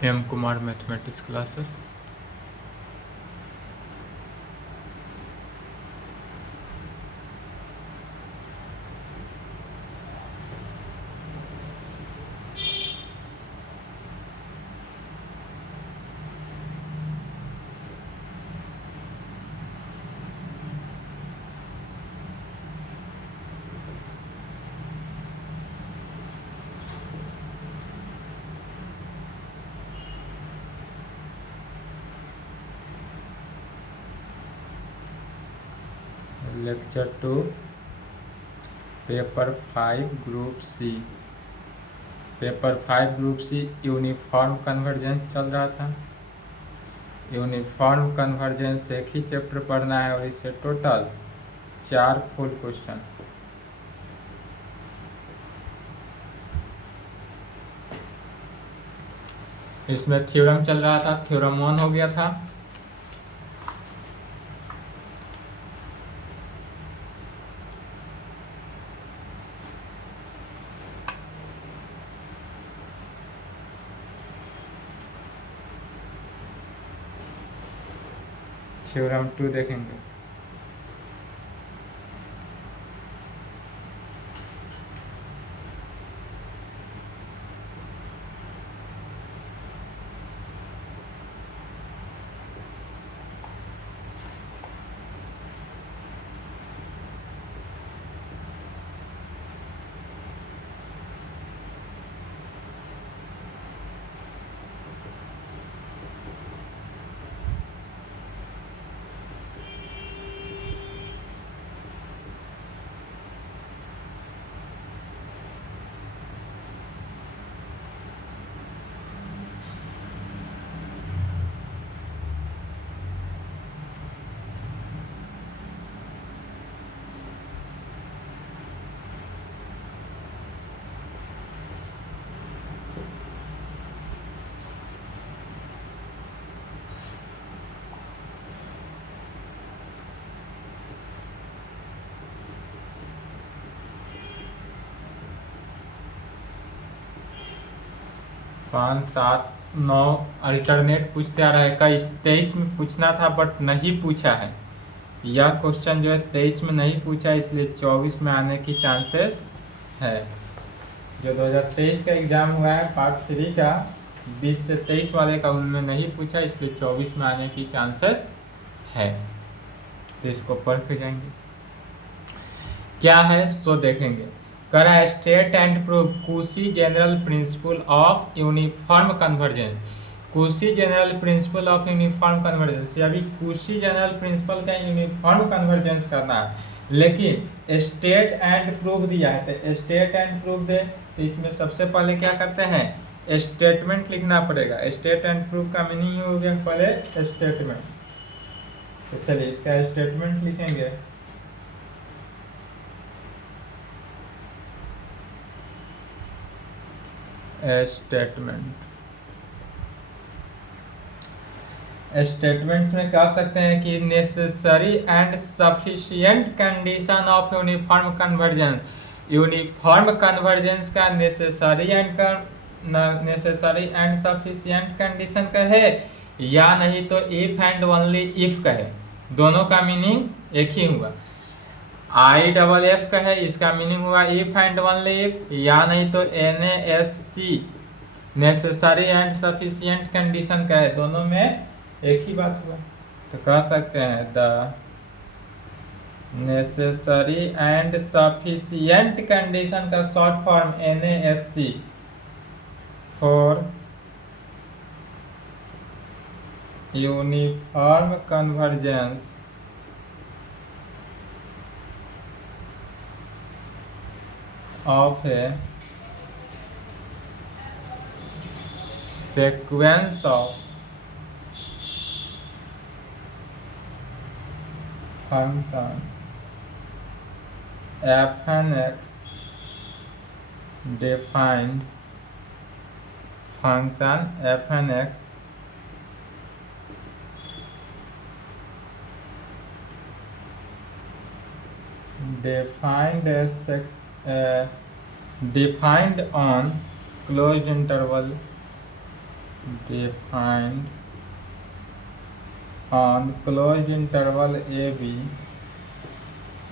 M Kumar mathematics classes. Lecture 2 paper 5 group C. Paper 5 group C uniform convergence चल रहा था। Uniform convergence एक ही chapter पढ़ना है और इससे टोटल 4 फुल क्वेश्चन। इसमें थ्योरम चल रहा था, थ्योरम 1 हो गया था। थ्योरम 2 देखेंगे। पाँच, सात, 9 अल्टरनेट पूछते आ रहा है। 21, 23 में पूछना था बट नहीं पूछा है। यह क्वेश्चन जो है 23 में नहीं पूछा है, इसलिए 24 में आने की चांसेस है। जो 2023 का एग्जाम हुआ है पार्ट 3 का 20 से 23 वाले का, उनमें नहीं पूछा, इसलिए 24 में आने की चांसेस है। तो इसको पढ़ के जाएंगे क्या है सो देखेंगे। करा state and prove Cushi general principle of uniform convergence. Cushi general principle of uniform convergence, अभी कूशी जनरल प्रिंसिपल का यूनिफॉर्म कन्वर्जेंस करना है, लेकिन स्टेट एंड प्रूव दिया है। तो स्टेट एंड प्रूव दे तो इसमें सबसे पहले क्या करते हैं, स्टेटमेंट लिखना पड़ेगा। स्टेट एंड प्रूव का मीनिंग हो गया पहले स्टेटमेंट। तो चलिए इसका स्टेटमेंट लिखेंगे। स्टेटमेंट्स में कह सकते हैं कि necessary and sufficient condition of uniform convergence. Uniform convergence का नेसेसरी एंड सफिशिएंट कंडीशन का है, या नहीं तो इफ एंड ओनली इफ का है। दोनों का मीनिंग एक ही हुआ। IFF का है, इसका मीनिंग हुआ इफ एंड ओनली इफ, या नहीं तो NASC necessary and sufficient condition का है। दोनों में एक ही बात हुआ। तो कह सकते हैं the necessary and sufficient condition का short form NASC for uniform convergence of a sequence of function f and x defined function f and x defined as defined on closed interval defined on closed interval AB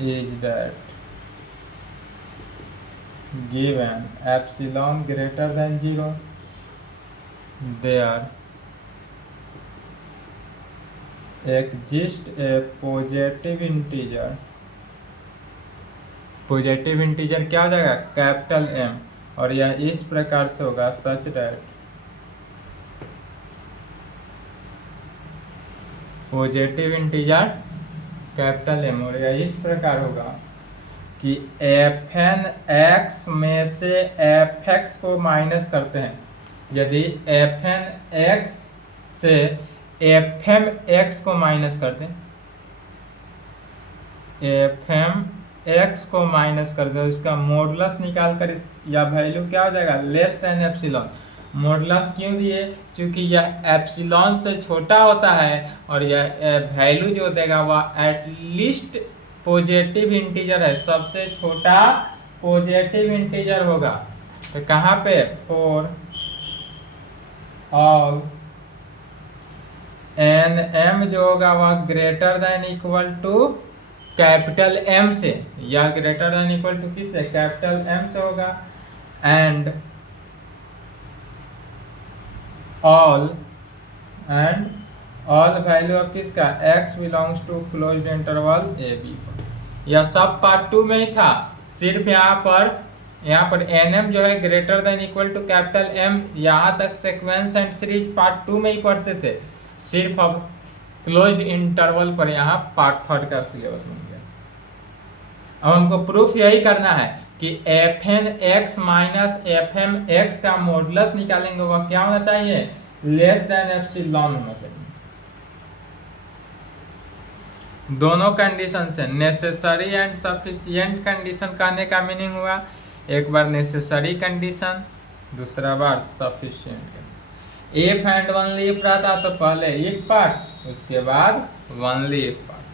is that given epsilon greater than 0 there exists a positive integer क्या हो जाएगा capital M, और यह इस प्रकार से होगा such that positive integer capital M, और यह इस प्रकार होगा कि एफ एन एक्स में से एफ एक्स को माइनस करते हैं। यदि एफ एन एक्स से एफ एम एक्स को माइनस करते हैं, एफ एम एक्स को माइनस कर दो, इसका मॉडुलस निकाल कर या वैल्यू क्या हो जाएगा लेस देन एप्सिलॉन। मॉडुलस क्यों दिए, क्योंकि यह एप्सिलॉन से छोटा होता है और यह वैल्यू जो देगा वह एटलीस्ट पॉजिटिव इंटीजर है, सबसे छोटा पॉजिटिव इंटीजर होगा। तो कहाँ पे फॉर ऑल एन एम जो होगा वह greater than equal to capital M से, या ग्रेटर देन इक्वल टू किससे कैपिटल एम से होगा, एंड ऑल वैल्यू ऑफ किसका x belongs to closed interval A b. यह सब पार्ट 2 में ही था, सिर्फ यहाँ पर एन जो है greater than equal to capital M, यहाँ तक सीक्वेंस एंड सीरीज पार्ट 2 में ही पढ़ते थे, सिर्फ अब क्लोज्ड इंटरवल पर यहाँ पार्ट 3 का सिलेबस बन गया। अब हमको प्रूफ यही करना है कि f N x minus F M x का मॉडुलस निकालेंगे, वह क्या होना चाहिए लेस देन एप्सिलॉन होना चाहिए। दोनों कंडीशन से नेसेसरी एंड सफिशिएंट कंडीशन कहने का मीनिंग हुआ, एक बार नेसेसरी कंडीशन, दूसरा बार sufficient condition. If and only if रहता तो पहले इफ पार्ट, उसके बाद only if part.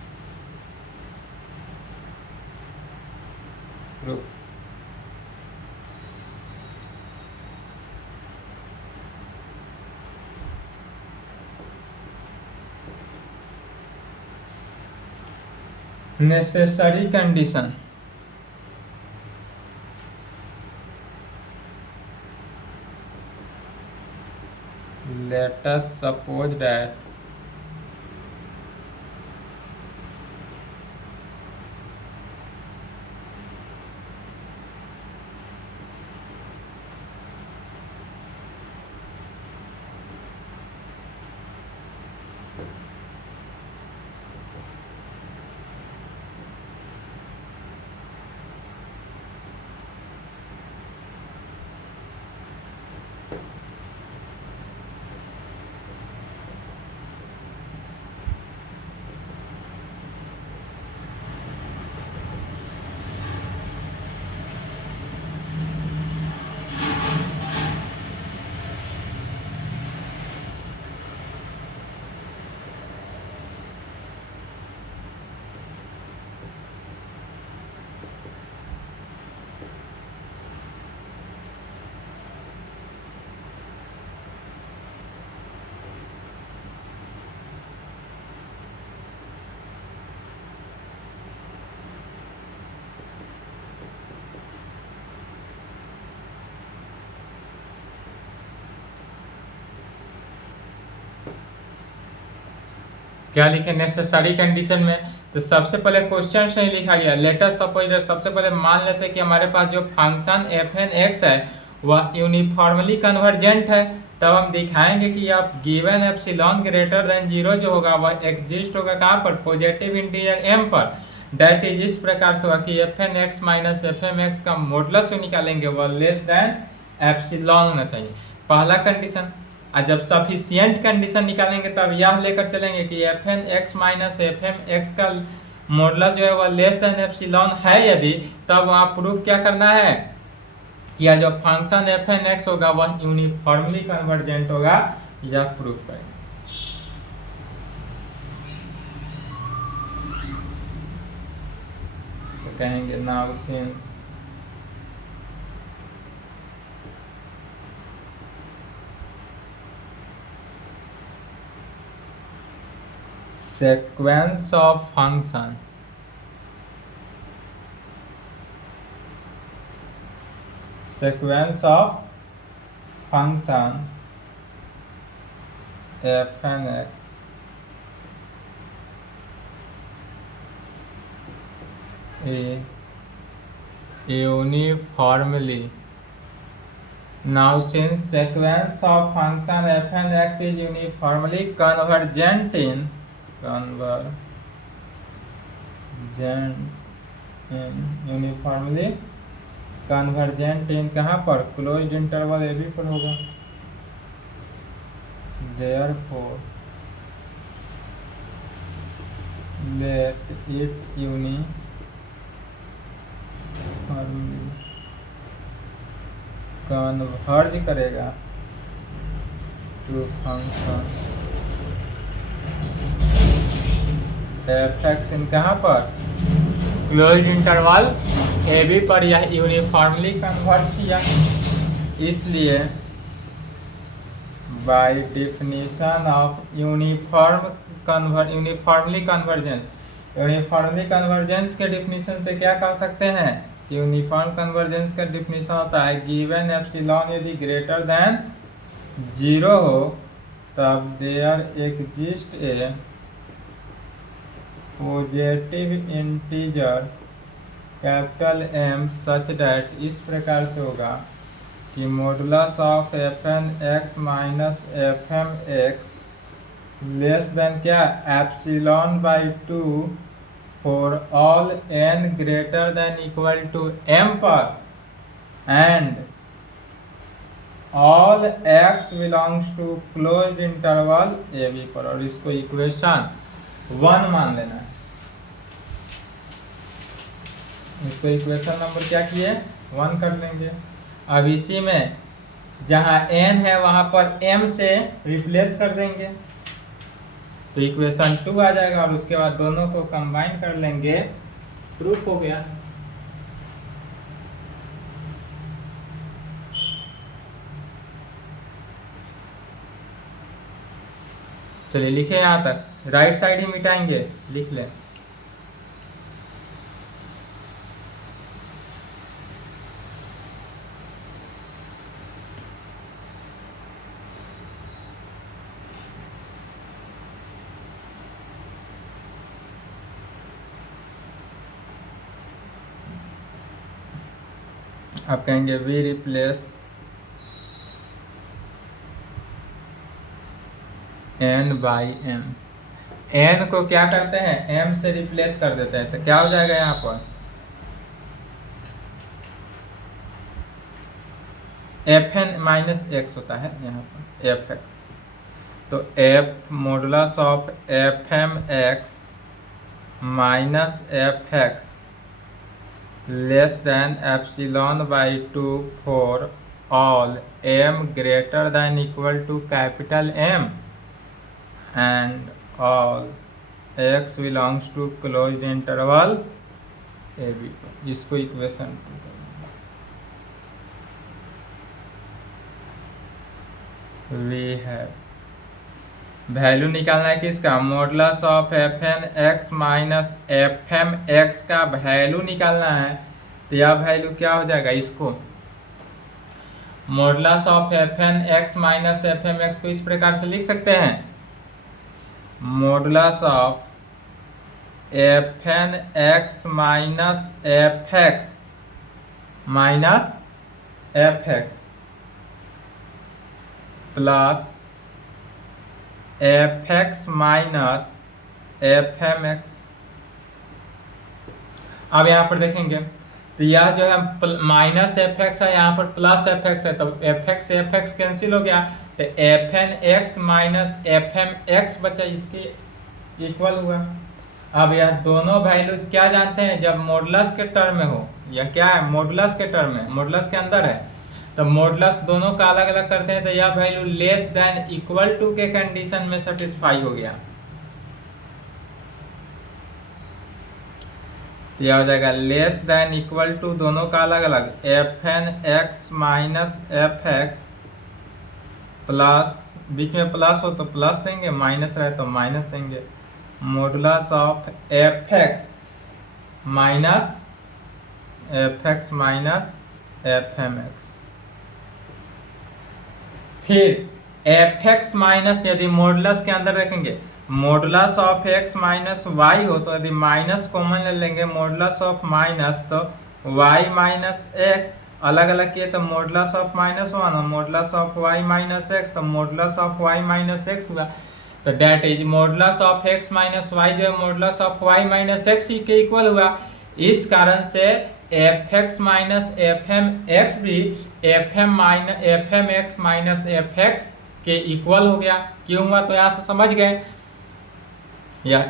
Proof necessary condition, let us suppose that क्या लिखे नेसेसरी कंडीशन में, तो सबसे पहले क्वेश्चन नहीं लिखा गया, लेटेस्ट सपोज सबसे पहले मान लेते हैं कि हमारे पास जो फंक्शन एफ एन एक्स है वह यूनिफॉर्मली कन्वर्जेंट है। तब हम दिखाएंगे कि आप गिवन एप्सिलॉन ग्रेटर देन 0 जो होगा वह एग्जिस्ट होगा कहाँ पर पॉजिटिव इंटीजर एम पर। डेट इज इस प्रकार से होगा कि f N x minus F M x का मॉडुलस जो निकालेंगे वह लेस देन एप्सिलॉन होना चाहिए, पहला कंडीशन। और जब सफिशिएंट कंडीशन निकालेंगे तब यह लेकर चलेंगे कि f N x minus F M x का मॉडुलस जो है वह लेस देन एप्सिलॉन है यदि, तब वहाँ प्रूफ क्या करना है कि यह जो फंक्शन एफ एन एक्स होगा वह यूनिफॉर्मली कन्वर्जेंट होगा, यह प्रूफ करेंगे। तो कहेंगे now since sequence of function f n x is uniformly. Now since sequence of function f n x is uniformly convergent in uniformly convergent in कहाँ पर, closed interval A B पर होगा। Therefore let it uniformly converge करेगा to function F x इन कहाँ पर, closed interval A B पर यह uniformly converge किया। इसलिए by definition of uniformly convergence के डेफिनेशन से क्या कह सकते हैं, यूनिफॉर्म कन्वर्जेंस का डेफिनेशन होता है गिवन एप्सिलॉन यदि ग्रेटर देन 0 हो तब there exist a positive integer capital M such that, इस प्रकार से होगा कि modulus of F N x minus F M x less than क्या, epsilon by 2 for all n greater than equal to m पर and all x belongs to closed interval A B पर। और इसको इक्वेशन 1 मान लेना है। इसको equation number क्या किए, 1 कर लेंगे। अब इसी में जहां n है वहां पर m से रिप्लेस कर देंगे तो इक्वेशन 2 आ जाएगा और उसके बाद दोनों को कंबाइन कर लेंगे, प्रूफ हो गया। चलिए लिखे यहां तक, राइट साइड ही मिटाएंगे, लिख लें। आप कहेंगे we replace n by m, n को क्या करते हैं, m से रिप्लेस कर देते हैं तो क्या हो जाएगा यहाँ पर, एफ एन माइनस एक्स होता है यहाँ पर एफ एक्स, तो f modulus of f M x minus F x less than epsilon by 2 for all m greater than equal to capital M and all x belongs to closed interval a b। इसको equation वी है value निकालना है किसका, modulus of F N x minus F M x का value निकालना है। तो यह वैल्यू क्या हो जाएगा, इसको modulus of F N x minus F M x को इस प्रकार से लिख सकते हैं, modulus of F N x minus F x plus f x minus F M x. अब यहाँ पर देखेंगे तो यह जो है माइनस एफ एक्स है, यहाँ पर प्लस एफ एक्स है, तो एफ एक्स कैंसिल हो गया तो f N x minus F M x बचा, इसके इक्वल हुआ। अब यह दोनों वैल्यू क्या जानते हैं, जब मॉडुलस के टर्म में हो, यह क्या है मॉडुलस के टर्म में, मॉडुलस के अंदर है, तो मॉडुलस दोनों का अलग अलग करते हैं तो यह value less than equal to के कंडीशन में सेटिस्फाई हो गया। तो यह हो जाएगा लेस देन इक्वल टू, दोनों का अलग अलग, F N x minus F x plus, बीच में प्लस हो तो प्लस देंगे, माइनस रहे तो माइनस देंगे, modulus of F x minus F M X. फिर एफ एक्स माइनस, यदि मॉडुलस के अंदर देखेंगे modulus of X minus Y हो तो यदि माइनस कॉमन ले लेंगे मॉडुलस ऑफ माइनस तो वाई माइनस एक्स, अलग अलग किए तो मॉडुलस ऑफ -1 और modulus of Y minus X, तो modulus of Y minus X हुआ। तो that is modulus of X minus Y जो है modulus of Y minus x के इक्वल हुआ। इस कारण से F x minus F M X भी F M x minus F x के इक्वल हो गया। क्यों हुआ तो यहाँ से समझ गए, या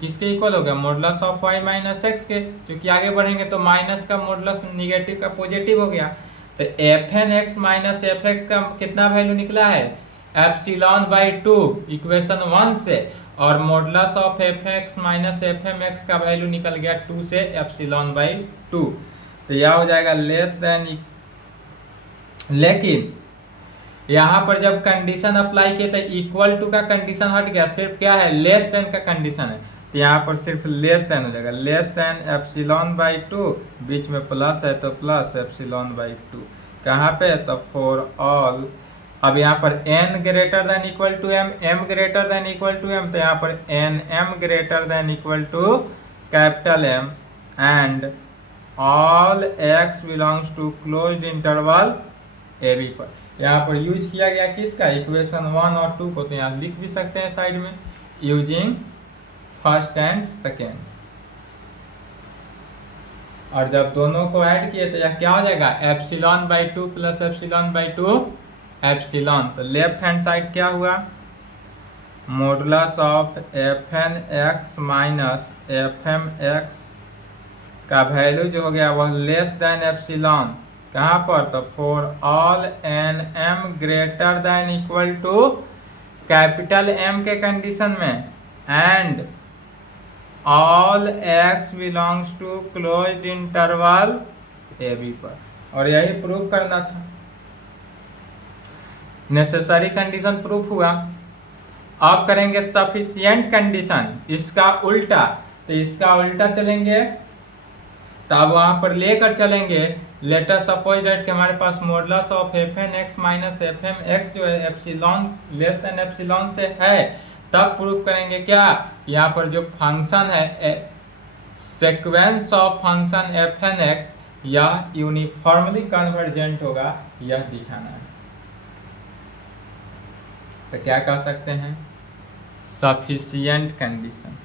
किसके इक्वल हो गया, modulus of Y minus x के। क्योंकि आगे बढ़ेंगे तो माइनस का मॉडुलस निगेटिव का पॉजिटिव हो गया। तो f N x minus F x का कितना वैल्यू निकला है, एप्सिलॉन बाई 2 इक्वेशन 1 से, और modulus of F x minus F M x का वैल्यू निकल गया 2 से एप्सिलॉन बाई 2। तो यह हो जाएगा लेस देन। लेकिन यहाँ पर जब कंडीशन अप्लाई किए तो इक्वल टू का कंडीशन हट गया, सिर्फ क्या है लेस देन का कंडीशन है। तो यहाँ पर सिर्फ लेस देन हो जाएगा, लेस देन एप्सिलॉन बाई 2, बीच में प्लस है तो प्लस एप्सिलॉन बाई 2। कहाँ पे, तो फॉर ऑल। अब यहाँ पर n greater than equal to m, m greater than equal to m, तो यहाँ पर n m greater than equal to capital M and all x belongs to closed interval a b पर। यहाँ पर use किया गया किसका, इक्वेशन 1 और 2 को। तो यहाँ लिख भी सकते हैं साइड में, यूजिंग फर्स्ट एंड सेकेंड। और जब दोनों को ऐड किए तो यह क्या हो जाएगा, epsilon by 2 plus epsilon by 2 epsilon. तो लेफ्ट हैंड साइड क्या हुआ, modulus of F N x minus F M x का वैल्यू जो हो गया वह लेस देन एप्सिलॉन। कहाँ पर, तो for all n m greater than equal to capital M के कंडीशन में and all x belongs to closed interval A B पर। और यही प्रूव करना था, नेसेसरी कंडीशन प्रूफ हुआ। अब करेंगे सफिशिएंट कंडीशन, इसका उल्टा। तो इसका उल्टा चलेंगे, तो अब वहां पर लेकर चलेंगे। लेट अस सपोज दैट कि हमारे पास modulus of F N x minus F M x जो है एप्सिलॉन लेस देन एप्सिलॉन से है, तब प्रूव करेंगे क्या, यहाँ पर जो फंक्शन है sequence of function f N x यह यूनिफॉर्मली कन्वर्जेंट होगा, यह दिखाना है। तो क्या कह सकते हैं, सफिशिएंट कंडीशन।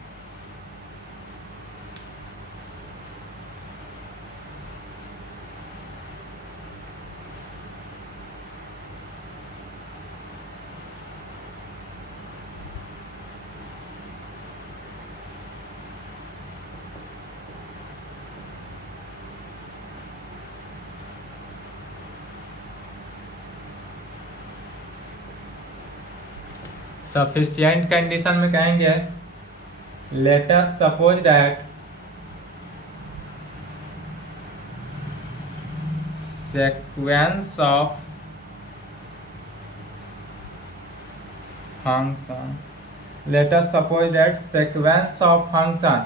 सफिशिएंट कंडीशन में कहेंगे let us suppose that sequence of function, let us suppose that sequence of function,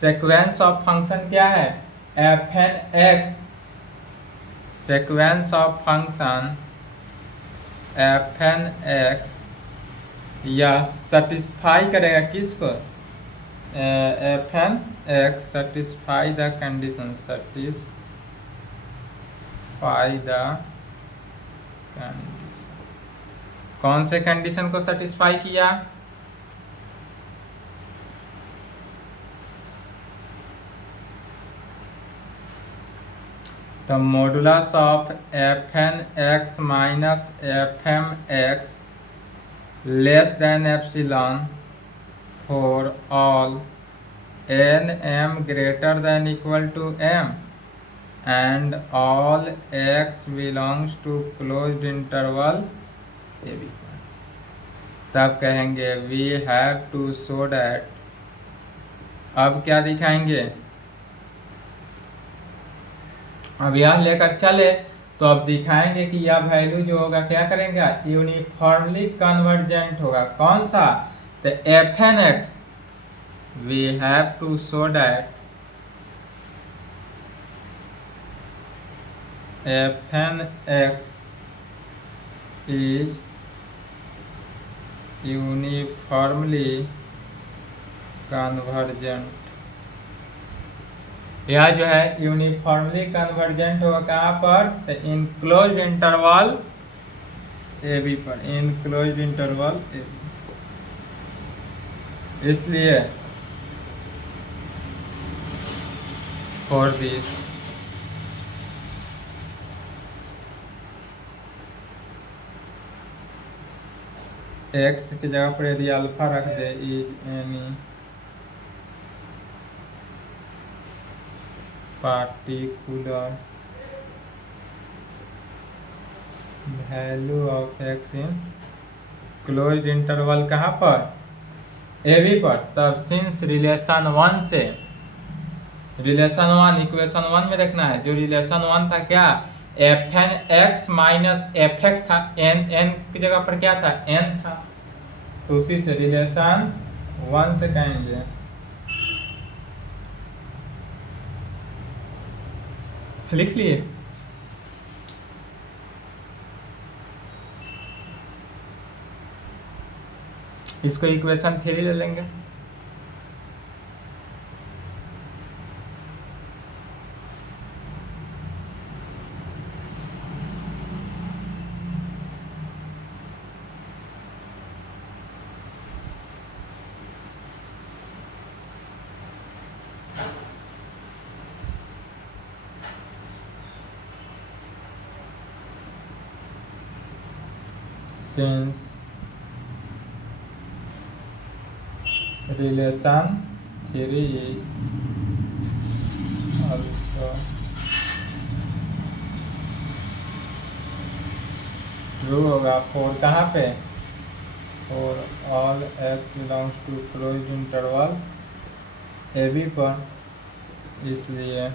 sequence of function क्या है, f N x, sequence of function f N x यह सेटिस्फाई करेगा किसको, f N x satisfy the condition, satisfy the condition. कौन से condition को satisfy किया, तो modulus of F N x minus F M x less than epsilon for all n m greater than equal to m and all x belongs to closed interval A b. तब कहेंगे we have to show that, अब क्या दिखाएंगे, अब यह लेकर चले तो अब दिखाएंगे कि यह वैल्यू जो होगा क्या करेंगे, यूनिफॉर्मली कन्वर्जेंट होगा। कौन सा, तो f N x we have to show that fn x is uniformly convergent। यह जो है यूनिफॉर्मली कन्वर्जेंट होगा कहाँ पर, तो इनक्लोज्ड इंटरवल ए बी पर, इनक्लोज्ड इंटरवल ए बी। इसलिए फॉर दिस एक्स की जगह पर यदि अल्फा रख दे, is any particular value of X in closed interval कहाँ पर, ए बी पर, तब सिंस रिलेशन 1 से, रिलेशन 1 इक्वेशन 1 में रखना है, जो रिलेशन 1 था क्या, f N x minus F x था, एन एन की जगह पर क्या था, एन था, तो उसी से रिलेशन 1 से कहेंगे लिख लिए। इसको इक्वेशन 3 ले लेंगे। Since relation 3 is also true होगा फॉर कहाँ पे, for all x belongs to closed interval A B पर, इसलिए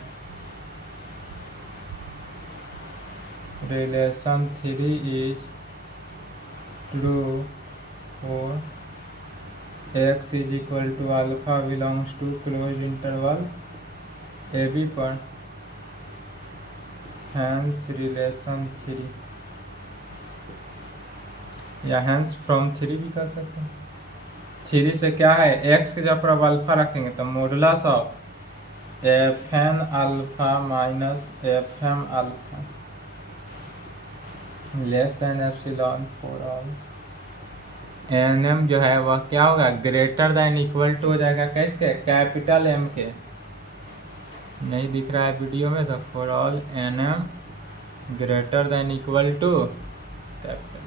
relation 3 is true for x is equal to alpha belongs to close interval A B पर, hence relation 3, या hence from 3 भी कर सकते हैं। 3 से क्या है, x के जब पर अब अल्फा रखेंगे तो modulus of F n alpha minus F m alpha less than epsilon for all n m जो है वह क्या होगा, ग्रेटर देन इक्वल टू हो जाएगा कैसे, कैपिटल एम के, नहीं दिख रहा है वीडियो में, तो for all n m greater than equal to capital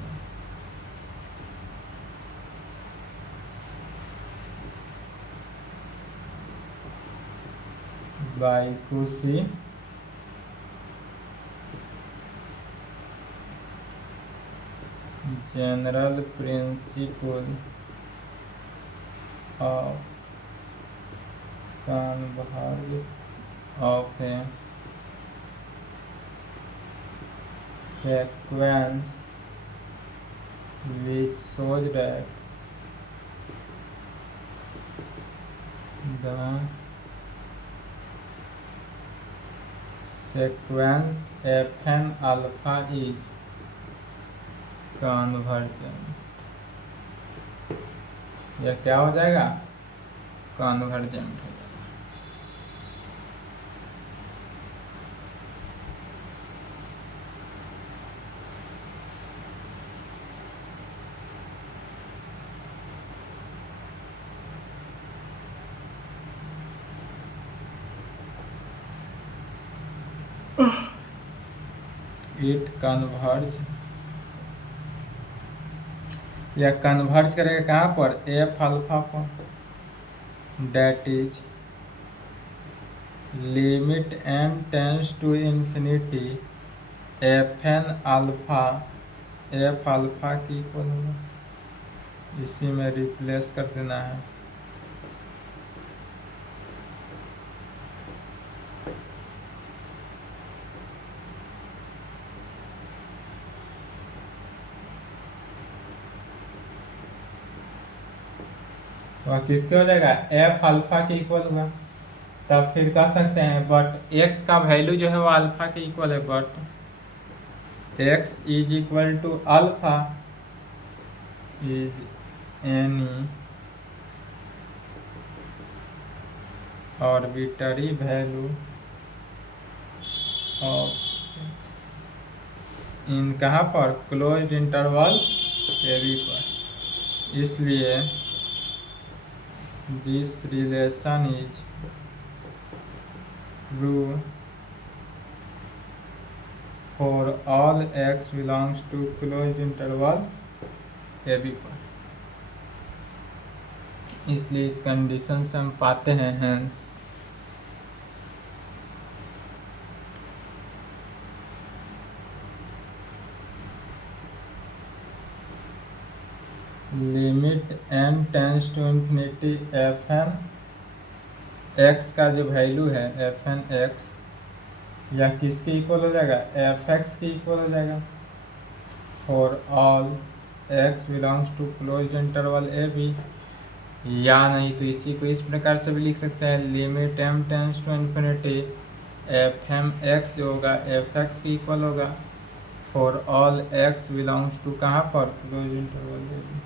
by Cauchy general principle of convergence of a sequence which shows that the sequence fn alpha is convergent. यह क्या हो जाएगा, कन्वर्जेंट हो जाएगा। इट कन्वर्ज, या converge करेगा कहाँ पर, एफ अल्फा पर, that is limit m tends to infinity F n alpha, f alpha की इक्वल होगा, इसी में रिप्लेस कर देना है। और किसके हो जाएगा, एफ अल्फा के इक्वल हुआ। तब फिर कह सकते हैं बट एक्स का वैल्यू जो है वो अल्फा के इक्वल है, but X is equal to alpha is any arbitrary value of in कहाँ पर, क्लोज्ड इंटरवल ए बी पर। इसलिए this relation is true for all x belongs to closed interval A B पर। इसलिए इस condition से हम पाते हैं hence limit n tends to infinity F N x का जो वैल्यू है एफ एन एक्स या किसके इक्वल हो जाएगा, एफ एक्स के इक्वल हो जाएगा for all x belongs to closed interval A b. या नहीं तो इसी को इस प्रकार से भी लिख सकते हैं, limit m tends to infinity f M x जो होगा एफ एक्स के इक्वल होगा for all x belongs to कहाँ पर, क्लोज्ड इंटरवल ए बी।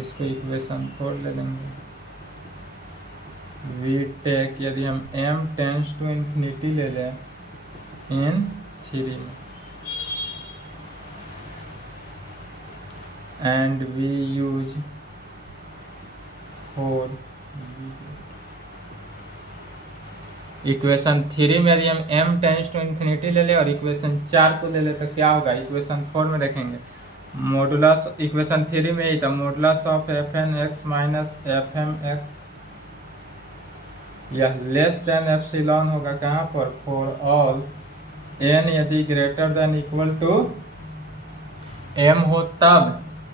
इसको इक्वेशन 4 ले लेंगे। वी टेक, यदि हम m टेंस टू इंफिनिटी ले लें इन 3 में एंड वी यूज 4 इक्वेशन 3 में यदि हम m टेंस टू इंफिनिटी ले लें और इक्वेशन 4 को ले लें तो क्या होगा, इक्वेशन 4 में देखेंगे मॉडुलस, इक्वेशन 3 में ही था modulus of F N x minus F M x, यह लेस देन एप्सिलॉन होगा कहाँ पर, फॉर ऑल एन यदि greater than equal to m हो तब,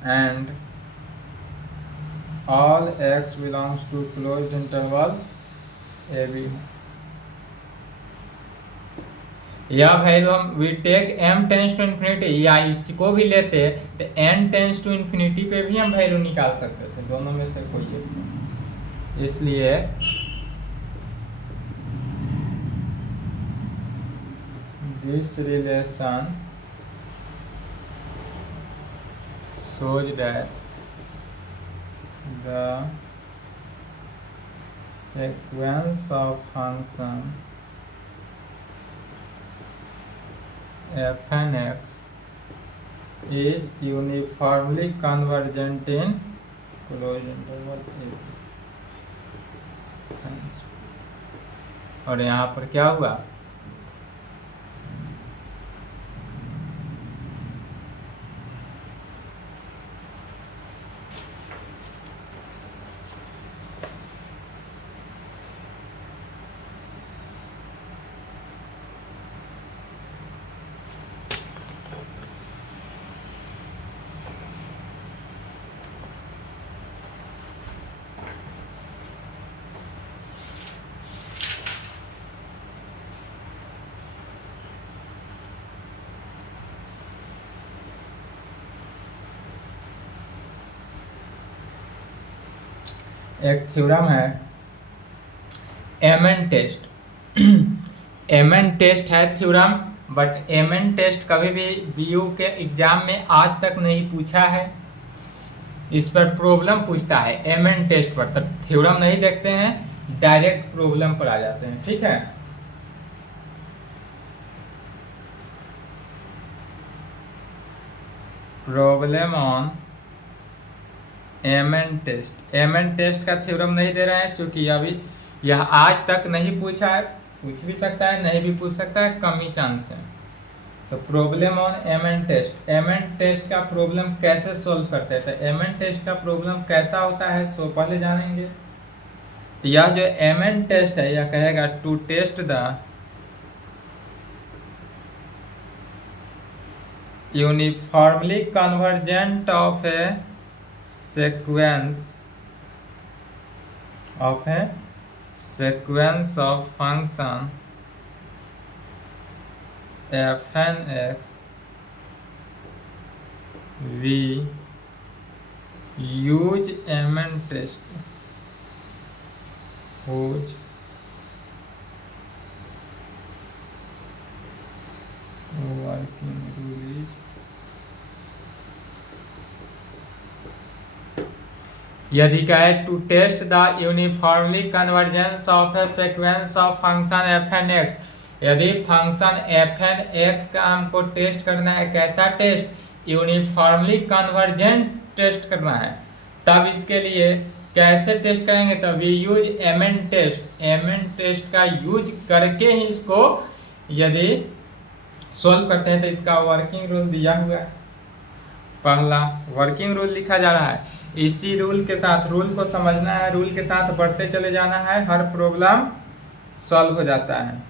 and all x belongs to closed interval A b. या वैल्यू हम we take m tends to infinity या इसको भी लेते तो n टेंस टू इन्फिनिटी पे भी हम वैल्यू निकाल सकते थे, दोनों में से कोई एक। इसलिए this relation shows that the sequence of function f and x is uniformly convergent in closed interval a। और यहाँ पर क्या हुआ, एक थ्योरम है एमएन टेस्ट एमएन टेस्ट है थ्योरम, बट एमएन टेस्ट कभी भी बीयू के एग्जाम में आज तक नहीं पूछा है। इस पर प्रॉब्लम पूछता है एमएन टेस्ट पर, तब थ्योरम नहीं देखते हैं, डायरेक्ट प्रॉब्लम पर आ जाते हैं। ठीक है, problem on MN test. MN test का थ्योरम नहीं दे रहे हैं क्योंकि अभी यह आज तक नहीं पूछा है, पूछ भी सकता है नहीं भी पूछ सकता है, कम ही चांस है। तो problem on MN test, MN test का प्रॉब्लम कैसे सॉल्व करते हैं, तो एमएन टेस्ट का प्रॉब्लम कैसा होता है सो पहले जानेंगे। तो यह जो एमएन टेस्ट है यह कहेगा to test the uniformly convergent of a sequence of function f and x, we use MN test whose working rule is, यदि कहे to test the uniformly convergence of a sequence of function f N x, यदि function f N x का हमको test करना है, कैसा test, uniformly convergent test करना है, तब इसके लिए कैसे टेस्ट करेंगे, तब we use m n test, m n test का यूज करके ही इसको यदि सोल्व करते हैं तो इसका वर्किंग रूल दिया हुआ है। पहला वर्किंग रूल लिखा जा रहा है, इसी रूल के साथ, रूल को समझना है, रूल के साथ बढ़ते चले जाना है, हर प्रॉब्लम सॉल्व हो जाता है।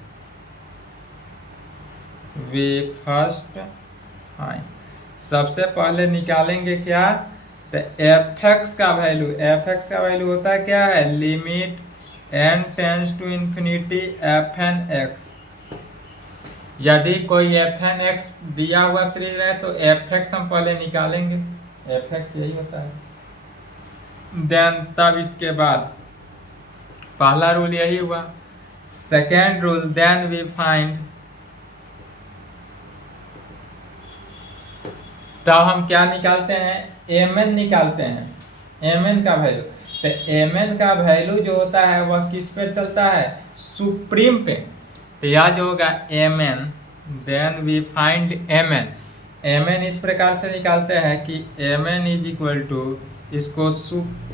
वी फर्स्ट फाइंड, सबसे पहले निकालेंगे क्या, तो एफ एक्स का वैल्यू, एफ एक्स का वैल्यू होता है क्या है, limit N tends to infinity F N x. यदि कोई एफ एन एक्स दिया हुआ सीरीज है तो एफ एक्स हम पहले निकालेंगे, एफ एक्स यही होता है। देन तब इसके बाद पहला रूल यही हुआ। Second rule, then we find, तब हम क्या निकालते हैं, एम एन निकालते हैं, एम एन का वैल्यू। तो एम एन का वैल्यू जो होता है वह किस पे चलता है, सुप्रीम पे। तो यह जो होगा m n, then we find m n, m n इस प्रकार से निकालते हैं कि m n is equal to, इसको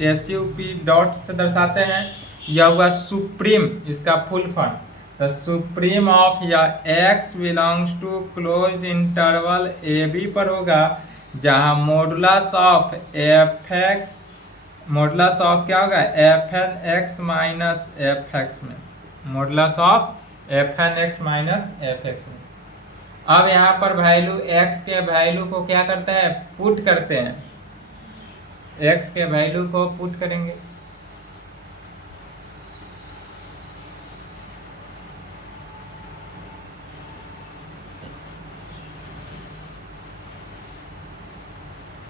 एस यू पी डॉट से दर्शाते हैं, यह हुआ सुप्रीम, इसका फुल फॉर्म। तो सुप्रीम ऑफ या x belongs to closed interval A B पर होगा, जहां modulus of F x, modulus of क्या होगा, f N x minus F x में, modulus of F N x minus F x में। अब यहाँ पर वैल्यू एक्स के वैल्यू को क्या करते हैं, पुट करते हैं, एक्स के वैल्यू को पुट करेंगे।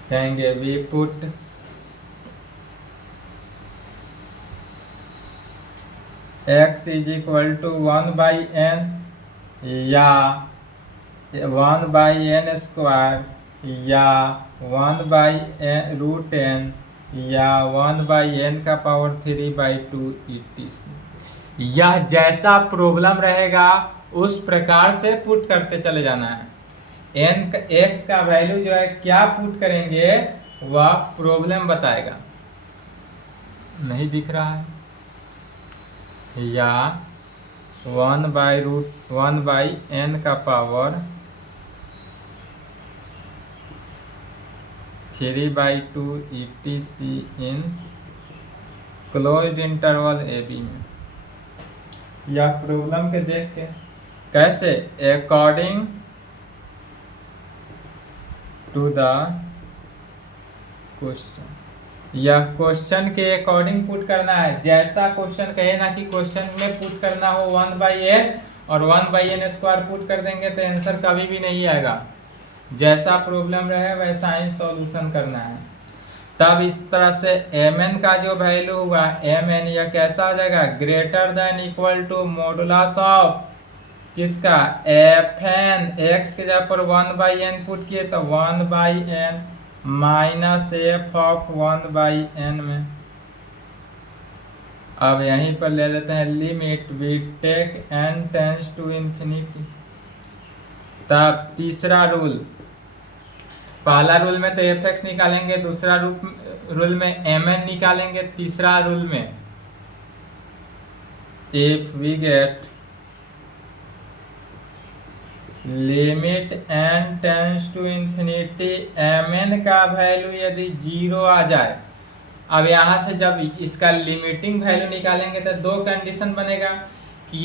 कहेंगे we put x is equal to 1/n या 1/n स्क्वायर या 1/√n या 1/n का पावर 3/2 etc। यह जैसा प्रॉब्लम रहेगा उस प्रकार से पुट करते चले जाना है। n x का वैल्यू जो है क्या पुट करेंगे वह प्रॉब्लम बताएगा। नहीं दिख रहा है, या 1/n का power 3/2 etc in closed interval A b में। यह प्रॉब्लम के देख के कैसे, अकॉर्डिंग टू द क्वेश्चन, यह क्वेश्चन के अकॉर्डिंग पुट करना है। जैसा क्वेश्चन कहे ना कि क्वेश्चन में पुट करना हो 1/n और 1/n स्क्वायर पुट कर देंगे तो आंसर कभी भी नहीं आएगा। जैसा प्रॉब्लम रहे वैसा ही सॉल्यूशन करना है। तब इस तरह से mn का जो वैल्यू हुआ mn, यह कैसा हो जाएगा, greater than equal to modulus of किसका, fn, x के जगह पर 1/n पुट किए तो 1/n minus F of 1/n में। अब यहीं पर ले लेते हैं limit we take n tends to infinity. तब तीसरा रूल, पहला रूल में तो एफ एक्स निकालेंगे, दूसरा रूल में एम एन निकालेंगे, तीसरा रूल में if we get limit n tends to infinity M N का वैल्यू यदि 0 आ जाए। अब यहाँ से जब इसका लिमिटिंग वैल्यू निकालेंगे तो दो कंडीशन बनेगा कि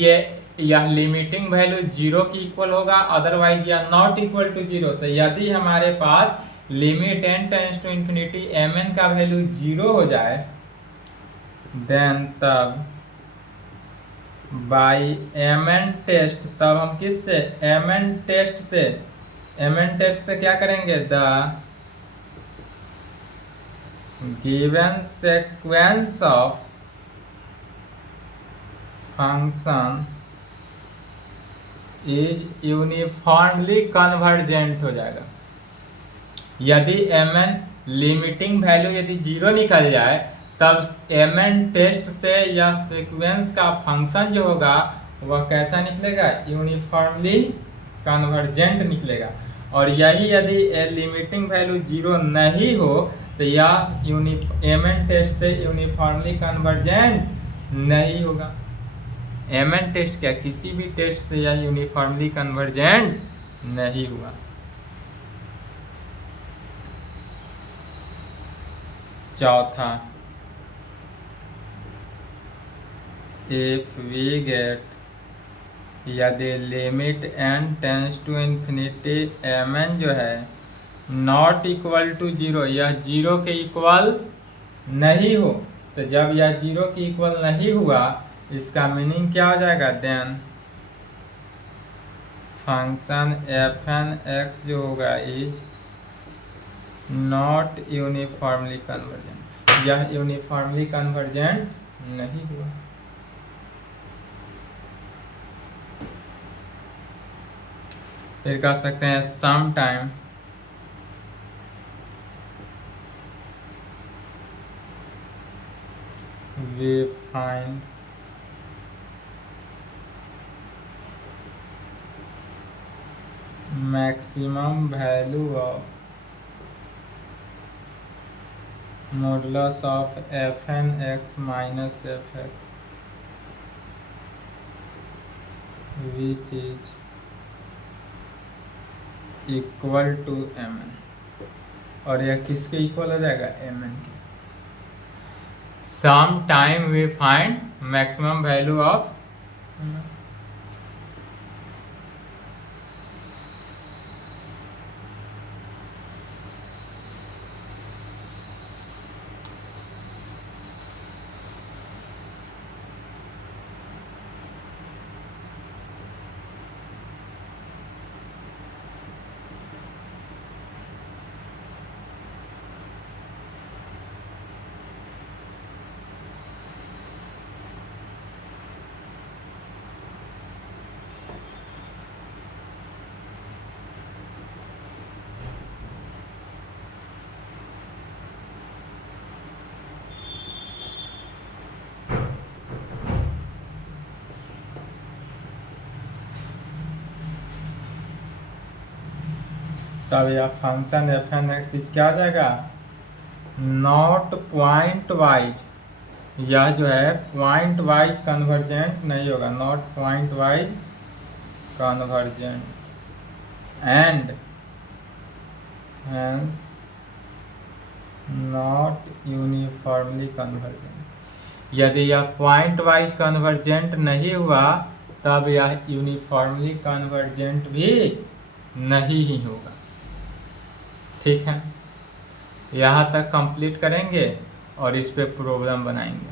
यह लिमिटिंग वैल्यू 0 की इक्वल होगा, अदरवाइज यह नॉट इक्वल टू 0। तो यदि हमारे पास limit n tends to infinity M N का वैल्यू 0 हो जाए, देन तब बाई एम एन टेस्ट, तब हम किससे, एम एन टेस्ट से क्या करेंगे, the given sequence of function is uniformly convergent हो जाएगा। यदि mn लिमिटिंग वैल्यू यदि 0 निकल जाए तब mn टेस्ट से या सीक्वेंस का फंक्शन जो होगा वह कैसा निकलेगा, यूनिफॉर्मली कन्वर्जेंट निकलेगा। और यही यदि लिमिटिंग वैल्यू 0 नहीं हो तो यह mn टेस्ट से यूनिफॉर्मली कन्वर्जेंट नहीं होगा। mn टेस्ट क्या किसी भी टेस्ट से यह यूनिफॉर्मली कन्वर्जेंट नहीं हुआ। चौथा, इफ वी गेट यदि limit n tends to infinity mn जो है नॉट इक्वल टू 0, यह 0 के इक्वल नहीं हो, तो जब यह 0 के इक्वल नहीं हुआ इसका मीनिंग क्या हो जाएगा, देन फंक्शन fn x जो होगा इज नॉट यूनिफॉर्मली कन्वर्जेंट, यह यूनिफॉर्मली कन्वर्जेंट नहीं हुआ। फिर कह सकते हैं some time we find maximum value of modulus of fn x minus fx which is equal to mn, और यह किसके इक्वल हो जाएगा, mn के। Some time we find maximum value of तब यह फंक्शन fn x क्या हो जाएगा, नॉट पॉइंट वाइज, यह जो है पॉइंट वाइज कन्वर्जेंट नहीं होगा, not point wise convergent and hence not uniformly convergent. यदि यह पॉइंट वाइज कन्वर्जेंट नहीं हुआ तब यह यूनिफॉर्मली कन्वर्जेंट भी नहीं ही होगा। ठीक है, यहाँ तक कंप्लीट करेंगे और इस पे प्रॉब्लम बनाएंगे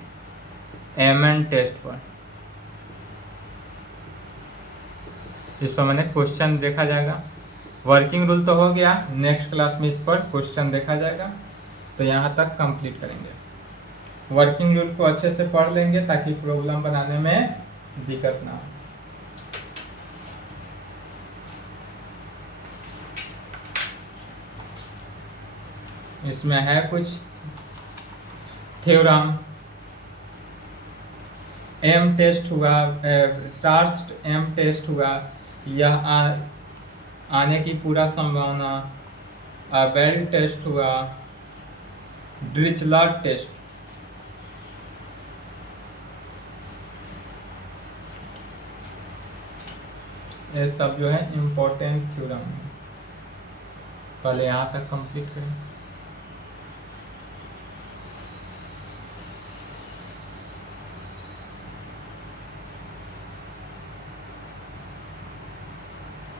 mn टेस्ट पर। इस पर मैंने क्वेश्चन देखा जाएगा, वर्किंग रूल तो हो गया, नेक्स्ट क्लास में इस पर क्वेश्चन देखा जाएगा। तो यहाँ तक कंप्लीट करेंगे, वर्किंग रूल को अच्छे से पढ़ लेंगे ताकि प्रॉब्लम बनाने में दिक्कत ना हो। इसमें है कुछ थ्योरम, एम टेस्ट हुआ, टार्स्ट एम टेस्ट हुआ, यह आने की पूरा संभावना, बेल टेस्ट हुआ, ड्रिचलर टेस्ट। ये सब जो है इम्पोर्टेंट थ्योरम है। पहले यहाँ तक कंप्लीट करें।